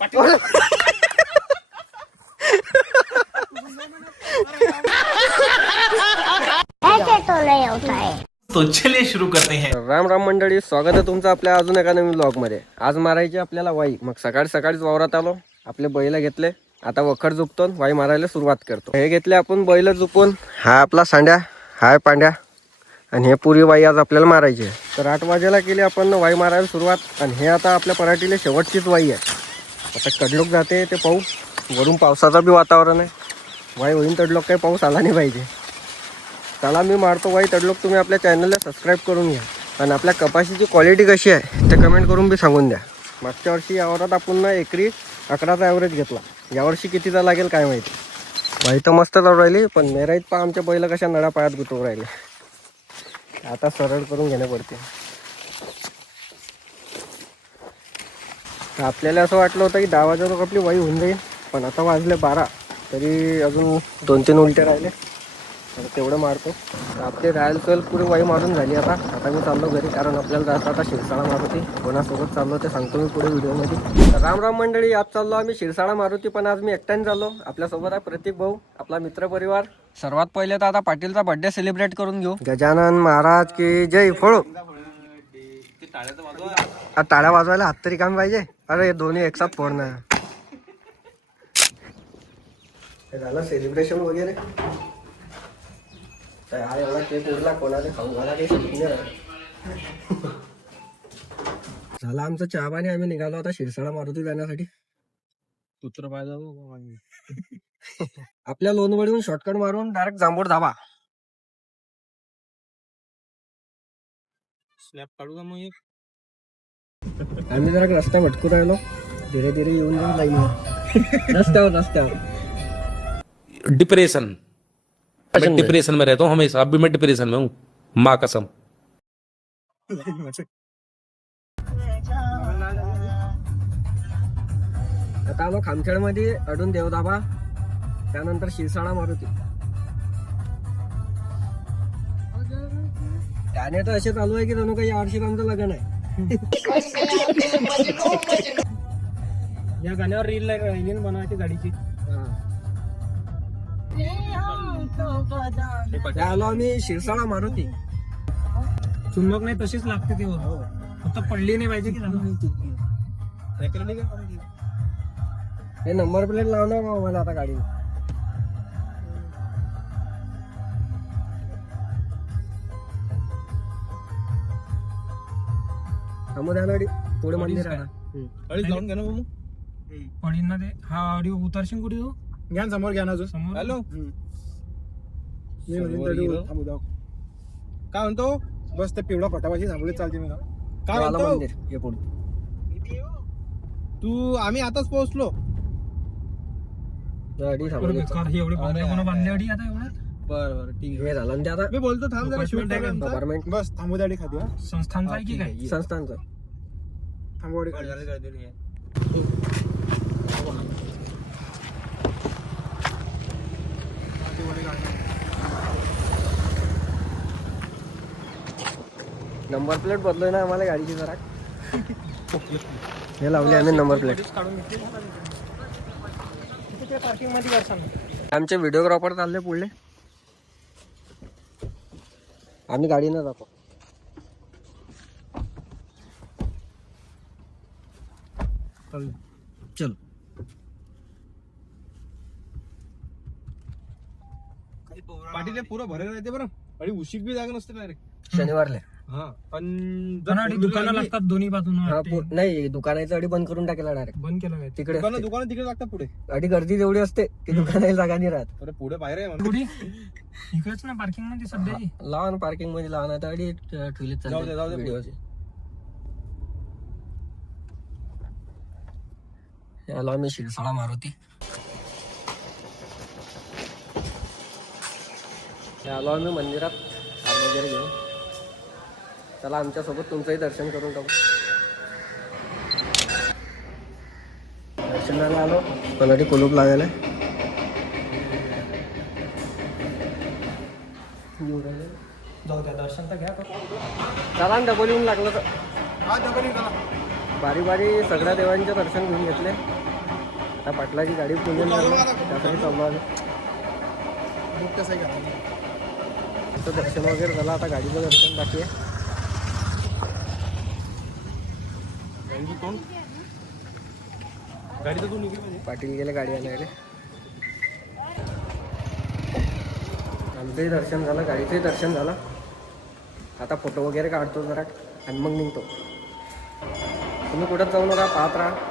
तो चलिए शुरू करते हैं। राम राम मंडळी, स्वागत आहे तुमचं आपल्या अजून एका नवीन ब्लॉग मध्ये. आज मारायची आपल्याला वाई. मग सकाळी सकाळीच वावरात आलो, आपले बैल घेतले. आता वखर झुपतो, वाई मारायला सुरुवात करतो. हे घेतले आपण बैल झुपून. हा आपला सांड्या, हाय पांड्या, आणि हे पुरी वाई आज आपल्याला मारायची आहे. तर 8 वाजेला केली आपण वाई मारायला सुरुवात. आणि हे आता आपल्या पराठीला शेवटचीच वाई आहे. आता कडलोक जाते ते पाऊस, वरून पावसाचा बी वातावरण आहे. वाई होईन तडलोक, काही पाऊस आला नाही पाहिजे. चला मी मारतो वाई तडलोक. तुम्ही आपल्या चॅनलला सबस्क्राईब करून घ्या. आणि आपल्या कपाशीची क्वालिटी कशी आहे ते कमेंट करून बी सांगून द्या. मागच्या वर्षी यावरात आपण ना एकरी 11चा ॲव्हरेज घेतला. यावर्षी कितीचा लागेल काय माहिती. वाई तर मस्त चालू राहिली, पण मेराईत पहा आमच्या बैल कशा नळा पायात गुतवून राहिले. आता सरळ करून घेणे पडते. आपल्याला असं वाटलं होतं की 10 वाजेवर आपली वाई होऊन जाईल, पण आता वाजले 12, तरी अजून 2-3 उलटे राहिले. तर तेवढं मारतो. आपली रायल सल पुरी वाई मारून झाली. आता मी चाललो घरी, कारण आपल्याला जायचं आता शिरसाळा मारुती. कोणासोबत चाललो ते सांगतो मी पुढे व्हिडिओमध्ये. राम राम मंडळी, आज चाललो आम्ही शिरसाळा मारुती. पण आज मी एकट्याने चाललो. आपल्यासोबत आहे प्रतीक भाऊ, आपला मित्रपरिवार. सर्वात पहिले तर आता पाटीलचा बर्थडे सेलिब्रेट करून घेऊ. गजानन महाराज की जय. फोडो टाळ्या वाजवायला हात तरी काम पाहिजे. अरे दोन्ही एकसाथ फोडणार. झालं सेलिब्रेशन वगैरे. हा एवढा केक उडला, कोणाला खाऊ घाला काही समजून नाही. झाला आमचं चहा पाणी. आम्ही निघालो आता शिरसाळा मारुती जाण्यासाठी. कुत्र पाहिजे आपल्या लोणवळीहून शॉर्टकट मारून डायरेक्ट जांभूळ धाबा. स्लॅब काढू का मग. आम्ही जरा रस्ता भटकू राहिलो. धीरे धीरे येऊन जाऊन लाईन रस्त्यावर डिप्रेशन. मैं डिप्रेशन में रहता हूँ हमेशा. अभी मैं डिप्रेशन में हूँ, माँ कसम. आता आलो खामखेड मध्ये. अडून देवधाबा, त्यानंतर शिरसाळा मारुती. त्याने तर असे चालू आहे की जणू काही यावर्षी आमचं लग्न आहे. या गाण्यावर रील बनवायची गाडीची. आलो आम्ही शिरसाळा मारुती. चुंबक नाही तशीच लागते ते, फक्त पडली नाही पाहिजे की. हे नंबर प्लेट लावणार का मला आता गाडी. गाडी पुढे मंदिर आहे. लावून घ्या ना पडीन ते. हा ऑडिओ उतरशील कुठे तू. घ्या समोर, घ्या ना समोर. हॅलो काय म्हणतो. बस ते पिवळा फटापाशी थांबवले चालते. मी काय म्हणतो तू. आम्ही आताच पोहोचलो. बरं ठीक आहे. झालं आता मी बोलतो. थांब जरा. बस थांबवदाडी खाती. संस्थांचा आहे की काय. संस्थांचा थांबवडी नंबर प्लेट बदलोय ना आम्हाला गाडीची जरा. हे लावली आम्ही नंबर प्लेट. आमचे व्हिडिओग्राफर चालले पुढले. आम्ही गाडीनं जातो. चल पाठीला पुरं भरेल राहते बरं. आणि उशीक बी जागा नसते डायरेक्ट शनिवारले. हा पण दुकानं लागतात दोन्ही बाजून. नाही दुकानाची अडी बंद करून टाकेला डायरेक्ट. बंद केलं नाही तिकडे दुकान तिकडे लागतात पुढे. अडी गर्दी जेवढी असते की दुकानाला जागा नाही राहत. अरे पुढे बाहेर आहे इकडेच ना पार्किंग मध्ये सध्याची. लावा ना पार्किंग मध्ये लावा ना. तर अडी ठेवली व्हिडिओची. आलो आम्ही शिरसाळा मारुती. आलो आम्ही मंदिरात हात वगैरे घेऊन. चला आमच्या सोबत तुमचंही दर्शन करून टाकू. दर्शनाला आलो, पण कुलूप लागायला. जाऊ द्या, दर्शन तर घ्या. चला ना डबल येऊन लागलं तर. बारी बारी सगळ्या देवांचे दर्शन घेऊन घेतले. आता पाटलाची गाडी पुण्यात त्यासाठी चाललो आम्ही. तर दर्शन वगैरे झालं, आता गाडीचं दर्शन बाकी आहे. पाटील गेले गाडी आणायला. आमचंही दर्शन झालं, गाडीचंही दर्शन झालं. आता फोटो वगैरे काढतो जरा आणि मग निघतो. तुम्ही कुठं जाऊ नका, पाहत राहा.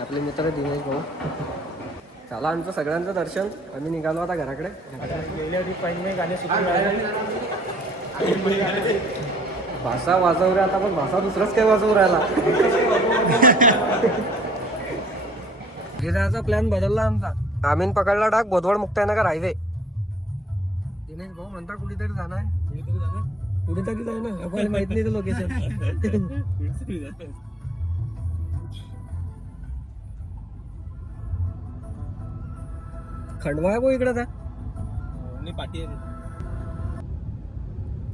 आपले मित्र दिनेश भाऊ. चला आमचं सगळ्यांचं दर्शन. आम्ही निघालो आता घराकडे. भाषा वाजव रे आता, पण भाषा दुसराच काय वाजवू राहिला. जायचा प्लॅन बदलला आमचा. आम्ही पकडला डाक बोधवड मुक्ताईनगर हायवे. दिनेश भाऊ म्हणता कुठेतरी जाणार आहे, कुठेतरी जाऊ ना, आपल्याला माहित नाही ते लोकेशन. खंडवा आहे भाऊ इकडे आता.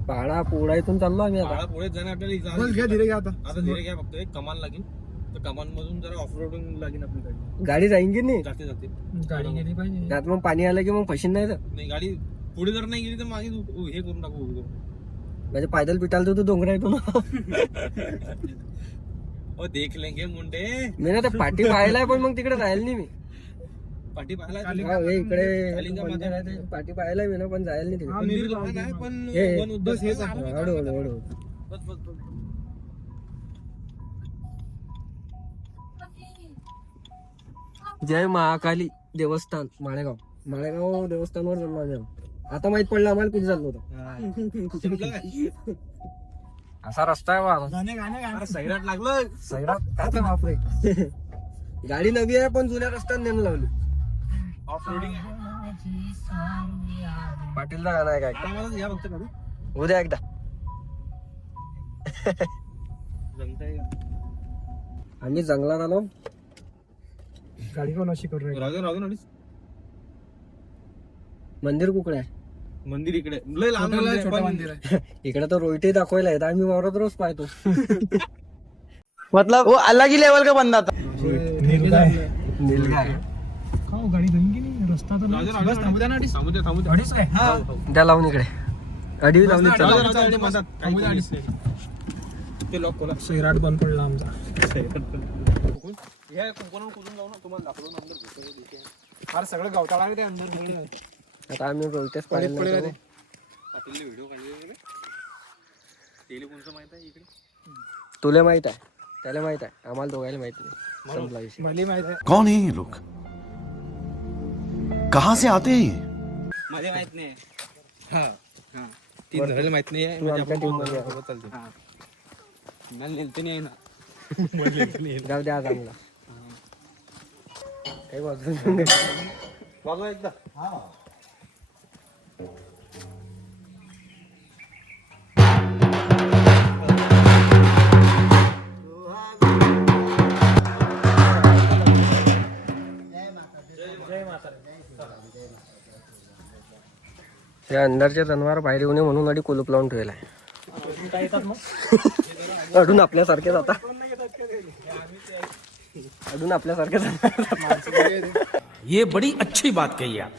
पहाडा पोळा इथून चाललो आम्ही आता. पुढे जाणं आपल्याला धीरे घ्या आता धीरे घ्या. फक्त एक कमान लागेल, तर कमान मधून जरा ऑफ रोडिंग लागेल आपली गाडी. गाडी जाईन की नाही? जाते गाडी गेली पाहिजे. त्यात मग पाणी आलं की मग फशीन नाही तर. नाही, गाडी पुढे जर नाही गेली तर मागे हे करून टाकू. म्हणजे पायदल पिटाल तर डोंगरा येतो ना. देख लेंगे मुंडे. मी ना ते पाठी पाहायला, पण मग तिकडे राहील नाही मी. पाठी पाहायला इकडे पाठी पाहायला मी ना, पण जायला नाही तिकडे. पण हळू. जय महाकाली देवस्थान माळेगाव देवस्थानवर चाललो आम्ही. आता माहित पडलं आम्हाला कुठे चाललो होतो. असा रस्ता आहे बा. सैराट लागलं. सैराट काय बापरे. गाडी नवी आहे पण जुन्या रस्त्यात नेम लावली. ऑफ रोडिंग पाटीलचं गाणं आहे काय? या फक्त काढू उद्या एकदा. आम्ही जंगलात आलो. गाडी कोण अशी करू राहू मंदिर कुकडे आहे? मंदिर इकडे लय लांब छोटं मंदिर आहे. इकडे तर रोईटे दाखवायला येत. आम्ही वावरात रोज पाहतो. मतलब वो अलग ही लेवल का बंदा था. नीलगाय गाडी रस्ता द्या लावून इकडे. अडी लावली. ते लॉक कोला सैराट बंद पडला आमचा. कुठून जाऊ ना, तुम्हाला दाखवतो ना अंदर. फार सगळं गवताळा आहे ते अंदर. आता आम्ही रोलतेच पाहिजे. व्हिडिओ काढले कोणचं माहित आहे इकडे? तुला माहित आहे, त्याला माहित आहे, आम्हाला दोघायला माहित नाही. संपला विषय. मला माहित आहे. कौन है ये लोग, कहाँ से आते हैं ये? मला माहित नाही. ती धरायला माहित नाही आहे. तू आमच्या टीम मध्ये आहे. चालते. मला नेलते नाही ना. जाऊ द्या आज आम्हाला काही वाजवा एकदा. या अंधारचे जनावर बाहेर येऊ नये म्हणून अडी कुलूप लावून ठेवला आहे. अडून आपल्यासारखे जाता. अडून आपल्यासारखे जाता. ये बड़ी अच्छी बात कही आप.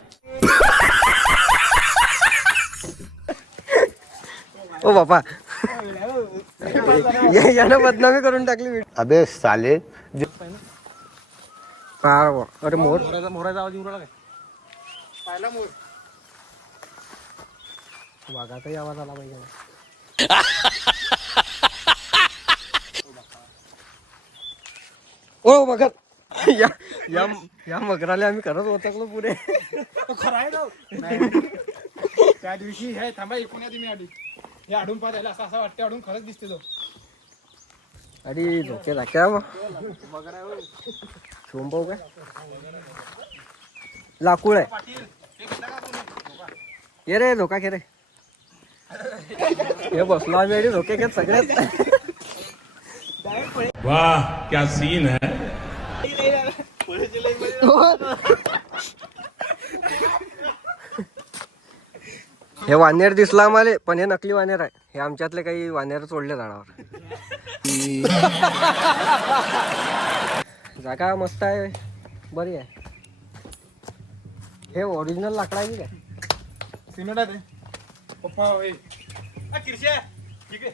ओ बापा, यानं बदनामी करून टाकली. अबे साले. अरे मोर. मोराचा आवाज येऊन राहिला काय? पाहिला मोर. वाघाचाही आवाज आला पाहिजे. ओ बघत या मगराला आम्ही खरंच ओळखलो पुढे. खरं आहे ना. त्या दिवशी हे थांबा एकूण तुम्ही आधी हे आडून पाहायला असं वाटतं. आडून खरंच दिसते तो. अरे धोके धाक्या सोमभाऊ काय लाकूड आहे. ये रे धोका घे रे. हे बसलो आम्ही आणि धोके घेत सगळ्यात. वाह क्या सीन है. हे वानेर दिसला आम्हाला, पण हे नकली वानेर आहे. हे आमच्यातले काही वानेर सोडले झाडावर. जागा मस्त आहे. बरी आहे. हे ओरिजिनल लाकडा आहे की काय? सिमेंट आहे ते. पप्पा होय. किरशे ठीक आहे.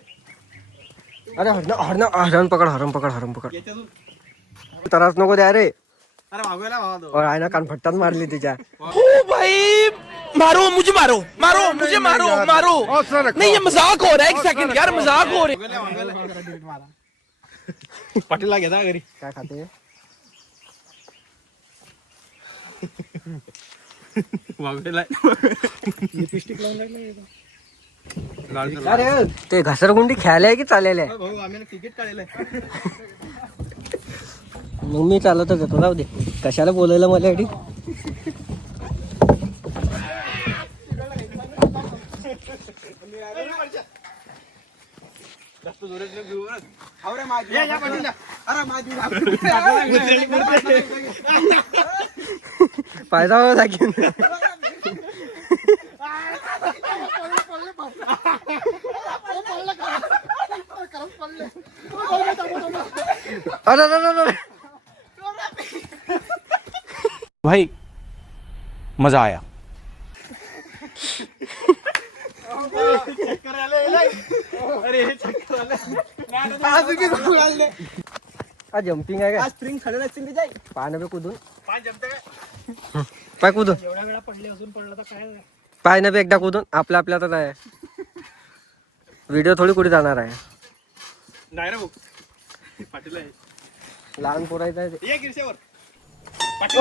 अरे हरण पकड. याच्यातून त्रास नको द्या रे. अरे भागवला भावा तो. आहे ना कानफट्टात मारली तिच्या. मारो मुझे मारो नहीं ये मजाक हो रहा है, एक सेकंड यार मजाक हो रहा भागवला. पाटीलला घेता घरी. काय खाते? भागवला. लिपस्टिक लावून लागले. अरे ते घसरगुंडी खेळायला आहे की चालेल आहे? भाऊ आम्ही तिकीट काढलंय. मग मी चालतच येतो, राहू दे. कशाला बोलायला मला एवढी? जास्त जोरात घेऊ. अरे माझी. अरे माझी. फायदा हो लागेल. अरे भाई मजा आया. जम्पिंग आहे का? स्प्रिंग खडे असतील जाई. पाय नव्हे कुदून. पाय जमते काय? पाय कुदून. एवढ्या वेळा पडले अजून पडला तर काय? पाय नव्हे एकदा कुदून. आपल्यातच आहे. व्हिडिओ थोडी कुठे जाणार आहे. नाही रे भाऊ. पाटील आहे. लहान पोरायचं आहे ते. ये गिरशावर. पाटील.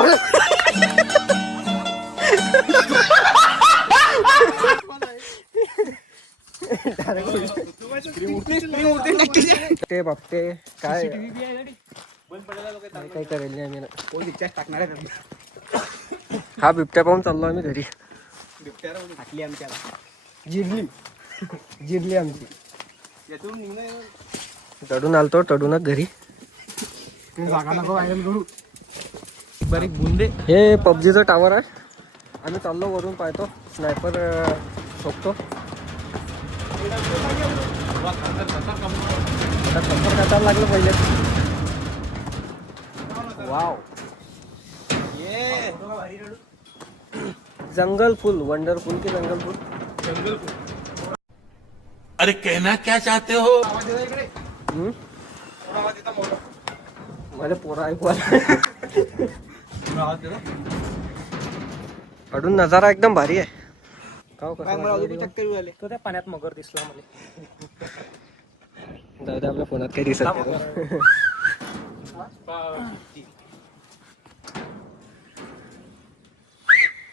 ते बापते काय बंद पडलेला लोक काही करेल नाही आम्ही ना. कोण रिचार्ज टाकणार आहे? हा बिबट्या पाहून चाललो आम्ही घरी. बिबट्याला टाकली आमच्याला. जिरली आमची. यातून निघणं. टडून आलतो, टडूनच घरी. जागा नको व्हायरल करू. बरी बुंदे. हे पबजीचं टावर आहे. आम्ही चाललो वरून पाहतो. स्नायपर ठोकतो. आता लागलं पहिले. वाव. जंगल फुल वंडरफुल की जंगल फुल. अरे कहना क्या चाहते हो? मला पोरा ऐकू अडून नजारा एकदम भारी आहे. तो त्या पाण्यात मगर दिसला मला. जाऊ दे, आपल्या फोनात काही दिसत नाही.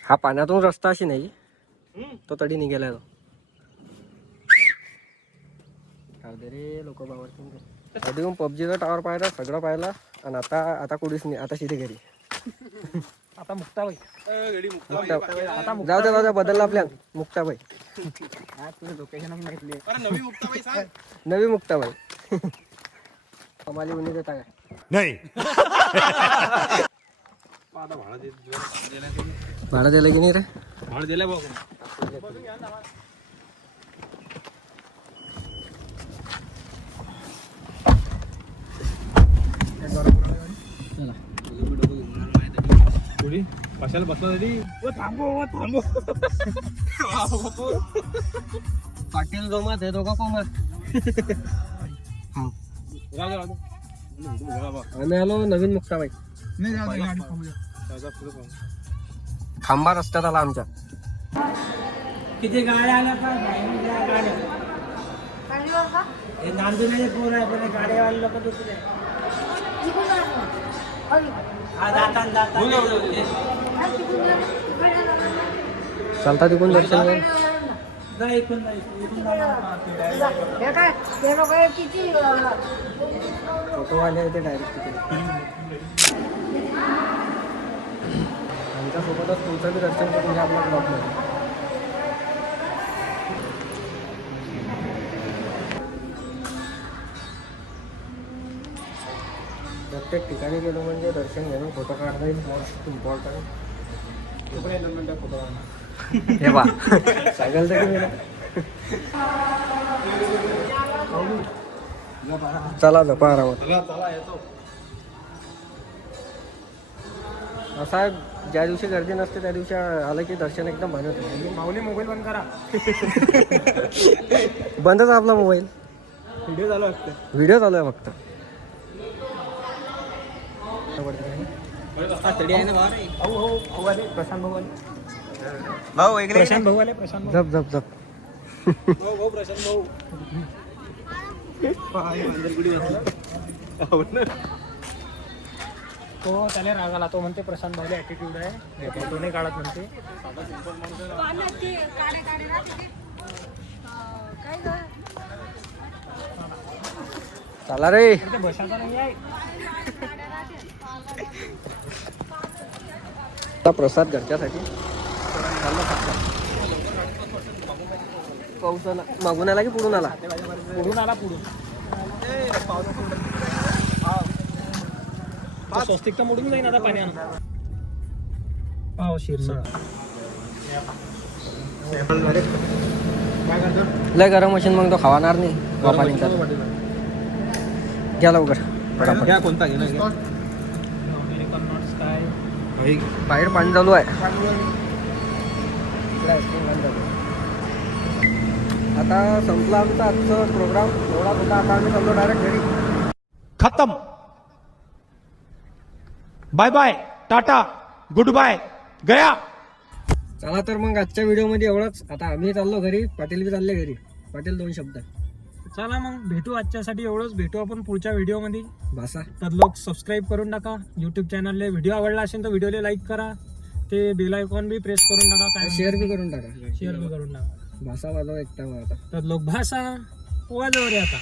हा पाण्यातून रस्ता अशी नाही. तो तडी निघालाय. रे लोक बावरती आधी पबजीचा टावर पाहिला, सगळं पाहिला. आणि आता कुठेच नाही. आता शिथे घरी. आता मुक्ताबाई. जाऊ द्या बदलला प्लॅन. मुक्ताबाई. तुझं लोकेशन माहितली. नवी मुक्ताबाई सांग. नवी मुक्ताबाई. आम्हाला उन्ही देता काय? नहीं. भाडं दिलं की नाही रे? भाड दिलं भाऊ. कशाला बसला तरी. थांबो. पाटील जोमात हे दोघं कोमात. आम्ही आलो नवीन मुक्ताबाई. खांबा रस्त्यात आला आमच्या. किती गाड्या आल्या हे नांदुण्याचे पोर आहे पण गाड्यावाले लोक दुसरे. चालता तिकून दर्शन घेऊन. फोटोवाले ते डायरेक्ट तिकडे. आमच्यासोबतच तुमचं बी दर्शन करून घ्या आपल्या ब्लॉगमध्ये. प्रत्येक ठिकाणी गेलो म्हणजे दर्शन घेणं, फोटो काढणं मोस्ट इम्पॉर्टंट. हे बा सांगाल तर की चला जपा आरामात. असा ज्या दिवशी गर्दी नसते त्या दिवशी आलं की दर्शन एकदम भारी होतं. माऊली मोबाईल बंद करा. बंदच आहे आपला मोबाईल. व्हिडिओ चालू असते. व्हिडिओ चालू आहे फक्त. प्रशांत भाऊ आले. प्रशांत भाऊ आले. प्रशांत भाऊ. जप जप जप. भाऊ प्रशांत भाऊ. तो त्याला राग आला. तो म्हणते प्रशांत भाऊला ॲटिट्यूड आहे, तो नाही काढत म्हणते. चला रे. ते बसायचा नाही आहे. आता प्रसाद घरच्यासाठी पाऊस आला. मागून आला की पुढून आला? पुढून आला. पुढून स्वस्तिक तर मोडून जाईन आता पाण्यानं. पाव शिरसा लय गरम मशीन मग तो खावाणार नाही. पाणी घ्या लवकर. कोणता घेणार अमेरिकन नॉट्स काय बाहेर पाणी चालू आहे. आता संपला आमचा आजचा प्रोग्राम. एवढा होता. आता आम्ही चाललो डायरेक्ट घरी. खत्म. Bye bye, tata, goodbye, गया. चला तर मग आजच्या व्हिडिओमध्ये एवढंच. आता आम्ही चाललो घरी. पाटील बी चालले घरी. पाटील 2 शब्द. चला मग भेटू. आजच्यासाठी एवढंच. भेटू आपण पुढच्या व्हिडिओमध्ये. भाषा तर लोक सबस्क्राईब करून टाका यूट्यूब चॅनलला. व्हिडिओ आवडला असेल तर व्हिडिओला लाईक करा. ते बेल आयकॉन बी प्रेस करून टाका. काय शेअर बी करून टाका. शेअर बी करून टाका. भाषा वाजवा एकटा आता. तर लोक भाषा वाजव रे आता.